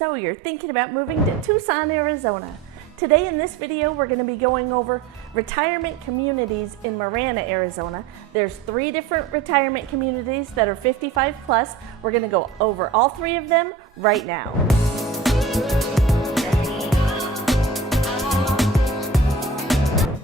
So you're thinking about moving to Tucson, Arizona. Today in this video, we're going to be going over retirement communities in Marana, Arizona. There's 3 different retirement communities that are 55 plus. We're going to go over all 3 of them right now.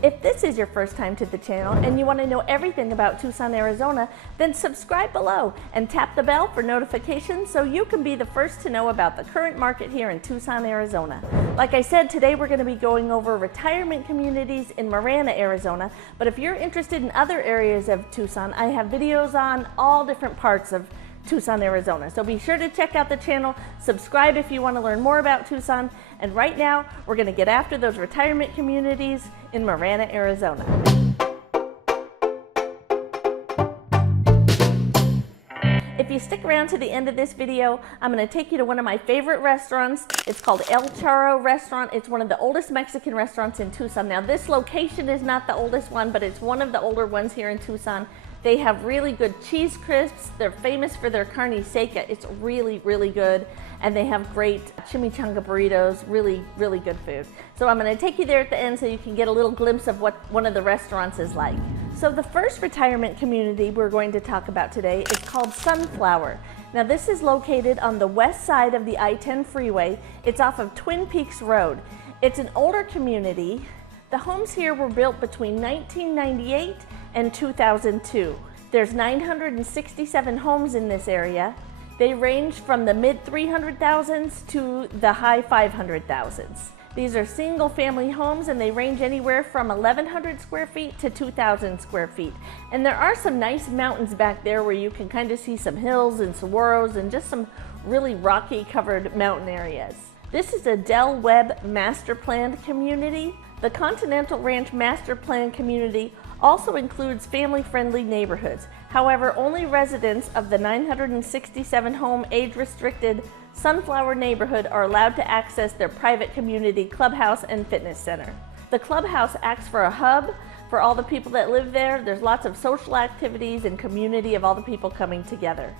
If this is your first time to the channel and you want to know everything about Tucson, Arizona, then subscribe below and tap the bell for notifications so you can be the first to know about the current market here in Tucson, Arizona. Like I said, today we're going to be going over retirement communities in Marana, Arizona, but if you're interested in other areas of Tucson, I have videos on all different parts of Tucson, Arizona. So be sure to check out the channel, subscribe if you want to learn more about Tucson, and right now we're going to get after those retirement communities in Marana, Arizona. If you stick around to the end of this video, I'm going to take you to one of my favorite restaurants. It's called El Charro restaurant. It's one of the oldest Mexican restaurants in Tucson. Now this location is not the oldest one, but it's one of the older ones here in Tucson. They have really good cheese crisps. They're famous for their carne seca. It's really, really good. And they have great chimichanga burritos, really, really good food. So I'm going to take you there at the end so you can get a little glimpse of what one of the restaurants is like. So the first retirement community we're going to talk about today is called Sunflower. Now this is located on the west side of the I-10 freeway. It's off of Twin Peaks Road. It's an older community. The homes here were built between 1998 and 2002. There's 967 homes in this area. They range from the mid 300,000s to the high 500,000s. These are single family homes and they range anywhere from 1,100 square feet to 2,000 square feet. And there are some nice mountains back there where you can kind of see some hills and saguaros and just some really rocky covered mountain areas. This is a Webb master planned community. The Continental Ranch Master Plan community also includes family-friendly neighborhoods. However, only residents of the 967 home age-restricted Sunflower neighborhood are allowed to access their private community clubhouse and fitness center. The clubhouse acts for a hub for all the people that live there. There's lots of social activities and community of all the people coming together.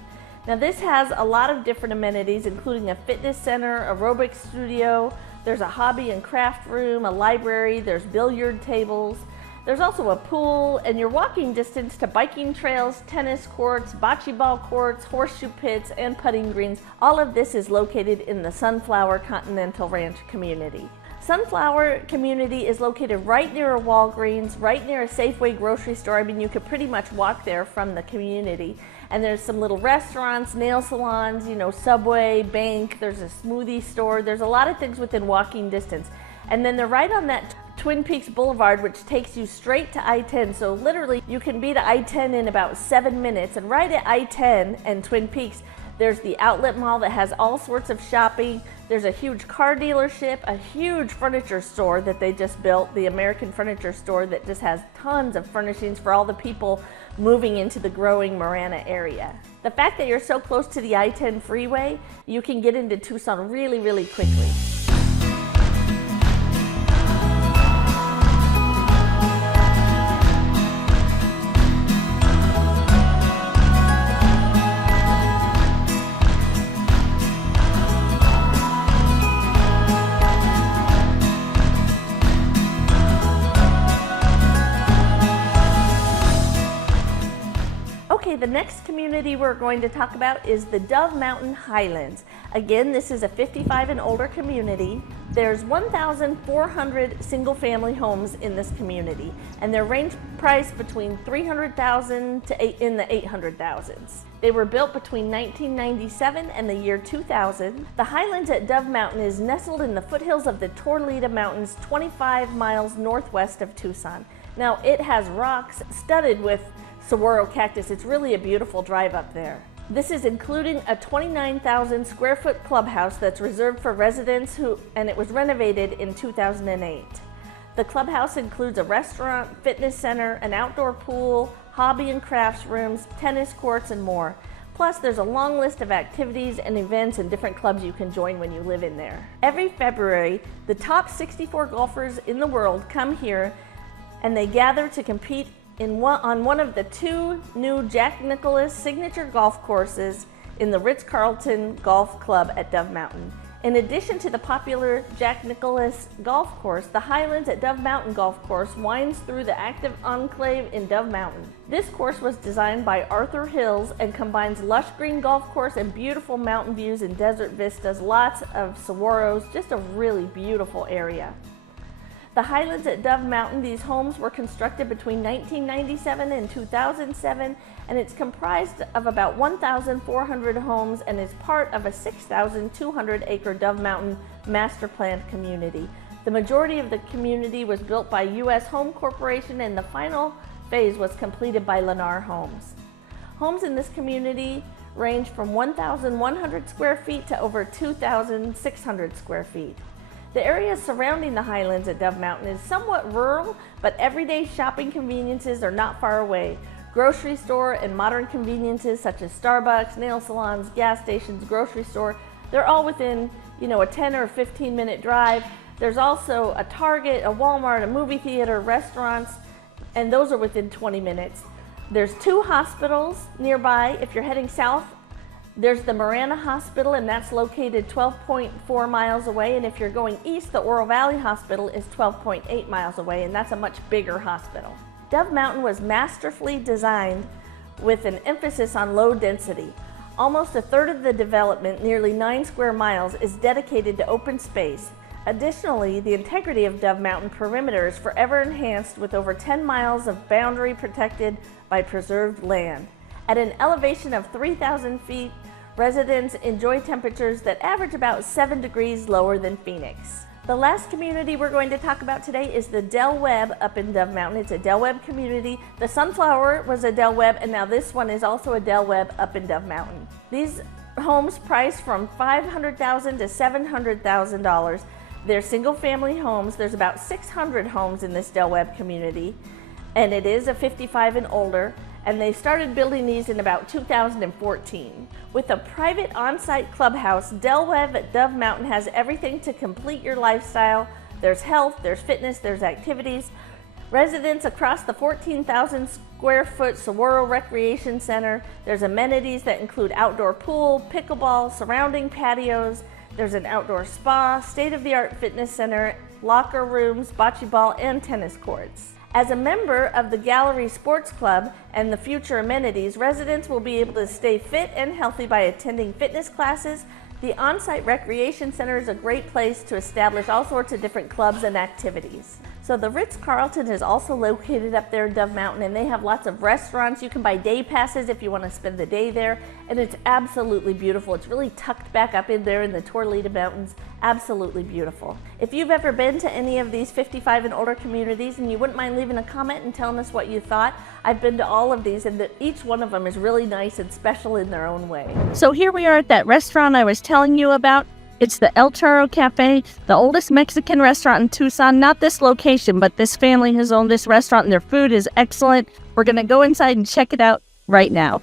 Now this has a lot of different amenities, including a fitness center, aerobic studio, there's a hobby and craft room, a library, there's billiard tables. There's also a pool, and you're walking distance to biking trails, tennis courts, bocce ball courts, horseshoe pits, and putting greens. All of this is located in the Sunflower Continental Ranch community. Sunflower community is located right near a Walgreens, right near a Safeway grocery store. I mean, you could pretty much walk there from the community. And there's some little restaurants, nail salons, Subway, bank, there's a smoothie store. There's a lot of things within walking distance. And then they're right on that Twin Peaks Boulevard, which takes you straight to I-10. So literally you can be to I-10 in about 7 minutes. And right at I-10 and Twin Peaks, there's the outlet mall that has all sorts of shopping. There's a huge car dealership, a huge furniture store that they just built, the American Furniture Store, that just has tons of furnishings for all the people moving into the growing Marana area. The fact that you're so close to the I-10 freeway, you can get into Tucson really, really quickly. The next community we're going to talk about is the Dove Mountain Highlands. Again, this is a 55 and older community. There's 1,400 single-family homes in this community, and they're range priced between $300,000 to in the $800,000s. They were built between 1997 and the year 2000. The Highlands at Dove Mountain is nestled in the foothills of the Torlita Mountains, 25 miles northwest of Tucson. Now, it has rocks studded with saguaro cactus. It's really a beautiful drive up there. This is including a 29,000 square foot clubhouse that's reserved for residents and it was renovated in 2008. The clubhouse includes a restaurant, fitness center, an outdoor pool, hobby and crafts rooms, tennis courts, and more. Plus, there's a long list of activities and events and different clubs you can join when you live in there. Every February, the top 64 golfers in the world come here and they gather to compete on one of the 2 new Jack Nicklaus signature golf courses in the Ritz-Carlton Golf Club at Dove Mountain. In addition to the popular Jack Nicklaus Golf Course, the Highlands at Dove Mountain Golf Course winds through the active enclave in Dove Mountain. This course was designed by Arthur Hills and combines lush green golf course and beautiful mountain views and desert vistas, lots of saguaros, just a really beautiful area. The Highlands at Dove Mountain, these homes were constructed between 1997 and 2007, and it's comprised of about 1,400 homes and is part of a 6,200 acre Dove Mountain master planned community. The majority of the community was built by U.S. Home Corporation, and the final phase was completed by Lennar Homes. Homes in this community range from 1,100 square feet to over 2,600 square feet. The area surrounding the Highlands at Dove Mountain is somewhat rural, but everyday shopping conveniences are not far away. Grocery store and modern conveniences such as Starbucks, nail salons, gas stations, grocery store, they're all within, a 10 or 15 minute drive. There's also a Target, a Walmart, a movie theater, restaurants, and those are within 20 minutes. There's 2 hospitals nearby. If you're heading south, there's the Marana Hospital, and that's located 12.4 miles away. And if you're going east, the Oro Valley Hospital is 12.8 miles away, and that's a much bigger hospital. Dove Mountain was masterfully designed with an emphasis on low density. Almost a third of the development, nearly 9 square miles, is dedicated to open space. Additionally, the integrity of Dove Mountain perimeter is forever enhanced with over 10 miles of boundary protected by preserved land. At an elevation of 3,000 feet, residents enjoy temperatures that average about 7 degrees lower than Phoenix. The last community we're going to talk about today is the Del Webb up in Dove Mountain. It's a Del Webb community. The Sunflower was a Del Webb, and now this one is also a Del Webb up in Dove Mountain. These homes price from $500,000 to $700,000. They're single-family homes. There's about 600 homes in this Del Webb community, and it is a 55 and older. And they started building these in about 2014. With a private on-site clubhouse, Del Webb at Dove Mountain has everything to complete your lifestyle. There's health, there's fitness, there's activities. Residents across the 14,000 square foot Saguaro Recreation Center. There's amenities that include outdoor pool, pickleball, surrounding patios. There's an outdoor spa, state-of-the-art fitness center, locker rooms, bocce ball, and tennis courts. As a member of the Gallery Sports Club and the future amenities, residents will be able to stay fit and healthy by attending fitness classes. The on-site recreation center is a great place to establish all sorts of different clubs and activities. So the Ritz-Carlton is also located up there in Dove Mountain, and they have lots of restaurants. You can buy day passes if you want to spend the day there, and it's absolutely beautiful. It's really tucked back up in there in the Torlita Mountains. Absolutely beautiful. If you've ever been to any of these 55 and older communities and you wouldn't mind leaving a comment and telling us what you thought, I've been to all of these, and each one of them is really nice and special in their own way. So here we are at that restaurant I was telling you about. It's the El Charro Cafe, the oldest Mexican restaurant in Tucson. Not this location, but this family has owned this restaurant, and their food is excellent. We're going to go inside and check it out right now.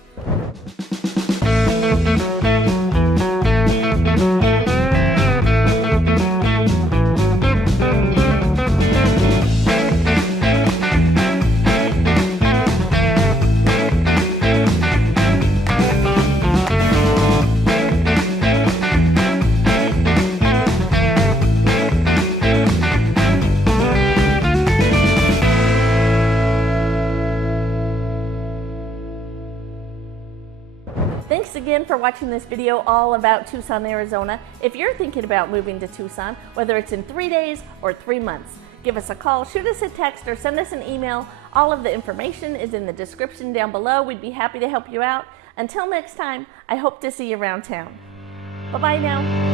Thanks again for watching this video all about Tucson, Arizona. If you're thinking about moving to Tucson, whether it's in 3 days or 3 months, give us a call, shoot us a text, or send us an email. All of the information is in the description down below. We'd be happy to help you out. Until next time, I hope to see you around town. Bye-bye now.